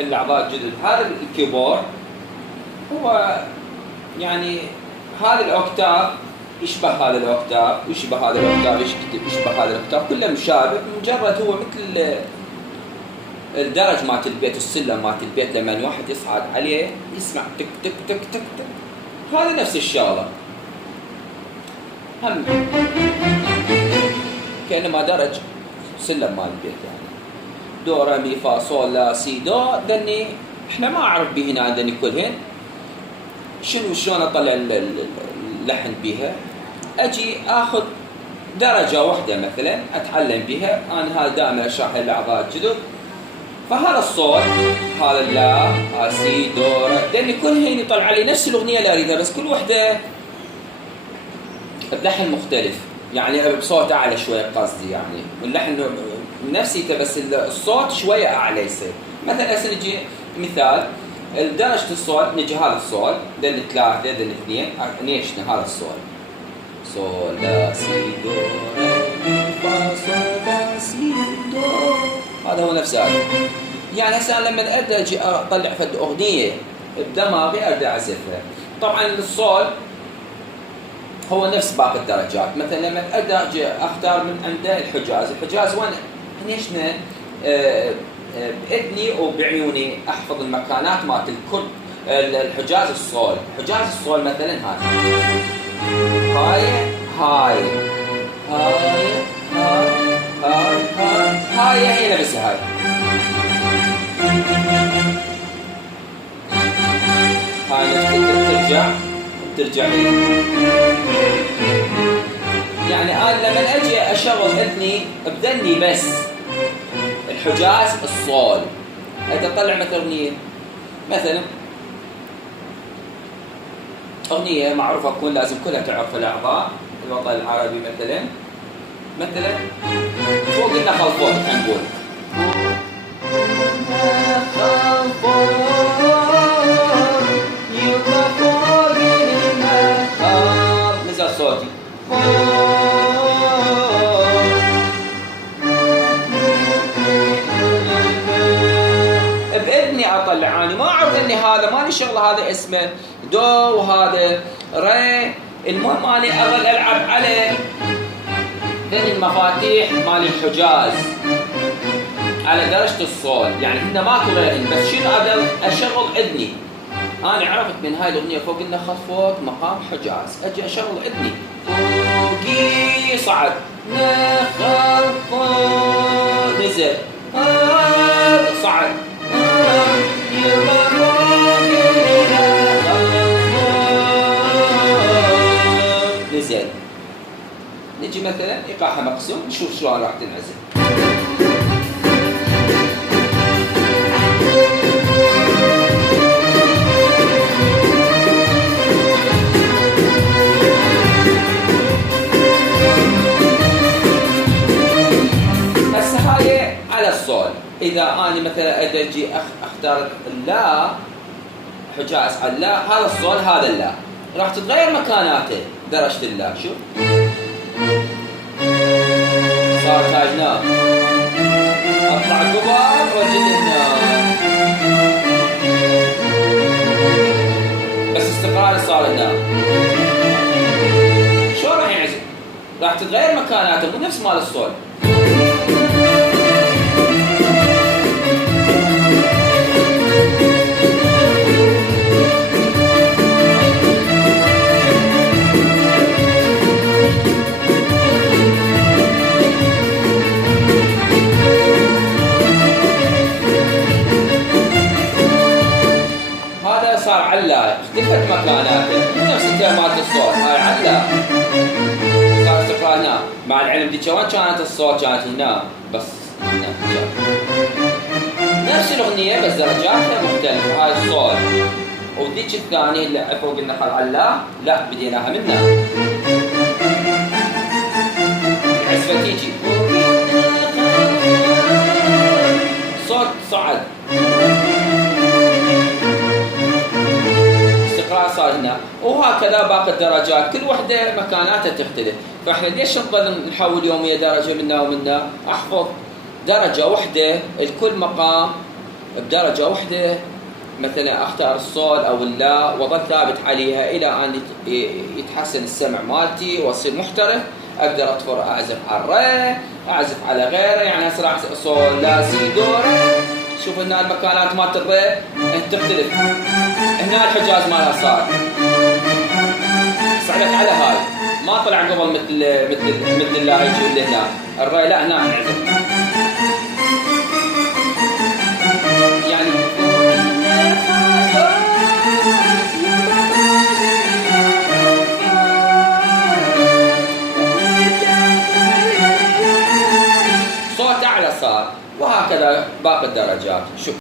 الأعضاء الجدد. هذا الكيبورد هو يعني هذا الأوكتاف يشبه هذا الأوكتاف ويشبه هذا الأوكتاف يشبه هذا الأوكتاف، كله مشابه، مجرد هو مثل الدرج مالت البيت، السلم مالت البيت لما الواحد يصعد عليه يسمع تك تك تك تك تك، هذا نفس الشغلة، هم كأنما درج سلم مال البيت يعني دو را مي فا صول لا سي دو. دني احنا ما اعرف به هنا عندني كلهن شلون اطلع اللحن بها. اجي اخذ درجه واحده مثلا اتعلم بها، انا هذا دائما اشرح الاعضاء الجدد. فهذا الصوت، هذا اللا، هذا سي دو را، دني كلهن يطلع لي نفس الاغنيه اللي اريدها، بس كل وحده بلحن مختلف، يعني بصوت اعلى شويه قصدي، يعني اللحن نفسيته بس الصوت شويه اعلى يصير. مثلا هسه نجي مثال درجه الصوت، نجي هذا الصوت دن 3 دن 2 نيشنا هذا الصوت صول لا سي دو ري فا صول لا سي دو، هذا هو نفس هذا. يعني هسه لما اجي اطلع فد اغنيه بدماغي ارجع اعزفها، طبعا الصوت هو نفس باقي الدرجات. مثلا لما اجي اختار من عنده الحجاز وانا نيشنا باذني وبعيوني احفظ المكانات مالت الكل. الحجاز الصول، حجاز الصول مثلا هاي هاي هاي هاي هاي هاي هاي هي نفسها هاي ترجع يعني انا لما اجي اشغل اذني بذني بس الحجاز الصول، اطلع مثلا اغنيه معروفه تكون لازم كلها تعرف الاعضاء الوطن العربي. مثلا فوق النخل فوق، خلينا نقول نزل صوتي بإذني اطلع، اني ما اعرف اني هذا مالي شغله، هذا اسمه دو وهذا ري. المهم اني اظل العب على ذن المفاتيح مال الحجاز على درجه الصول، يعني هن ماكو غيرهن، بس شنو اظل اشغل اذني. انا عرفت من هاي الاغنيه فوق النخل فوق مقام حجاز، اجي اشغل اذني فوقي صعد نخل فوق نزل صعد نزل. نجي مثلا ايقاعها مقسوم، نشوف شلون راح تنعزل. هسه هاي على الصول. اذا انا مثلا اجي اختار اللا حجاز على اللا، هذا الصول هذا اللا راح تتغير مكاناته درجه اللا. شوف صارت هاي نام، اطلع قبال واجد النام، بس استقرار صار النام. شو راح ينعزل؟ راح تتغير مكاناته مو نفس مال الصول. صار علا، اختلفت مكاناته نفس الكلمات الصوت. هاي علا صار استقرار هنا، مع العلم دي وين كانت الصوت كانت هنا، بس هنا نفس الاغنيه بس درجاتها مختلفه. هاي الصوت وذيك الثانيه اللي فوق النخل علا لا بديناها منها العزفه تيجي صوت صعد صار هنا، وهكذا باقي الدرجات كل وحده مكاناتها تختلف. فاحنا ليش نظل نحول يوميا درجه منا ومنا؟ احفظ درجه وحده لكل مقام بدرجة واحدة مثلا اختار الصول او اللا واظل ثابت عليها الى ان يتحسن السمع مالتي واصير محترف. اقدر اطفر اعزف على الري، اعزف على غيره، يعني هسه راح صول لا سي دو ري. شوف هنا المكانات مالت الري تختلف، هنا الحجاز مالها صعدت على هاي ما طلع قبل مثل لا يجي اللي هنا الري، لا هنا نعزف يعني صوت اعلى صار، وهكذا باقي الدرجات. شكرا.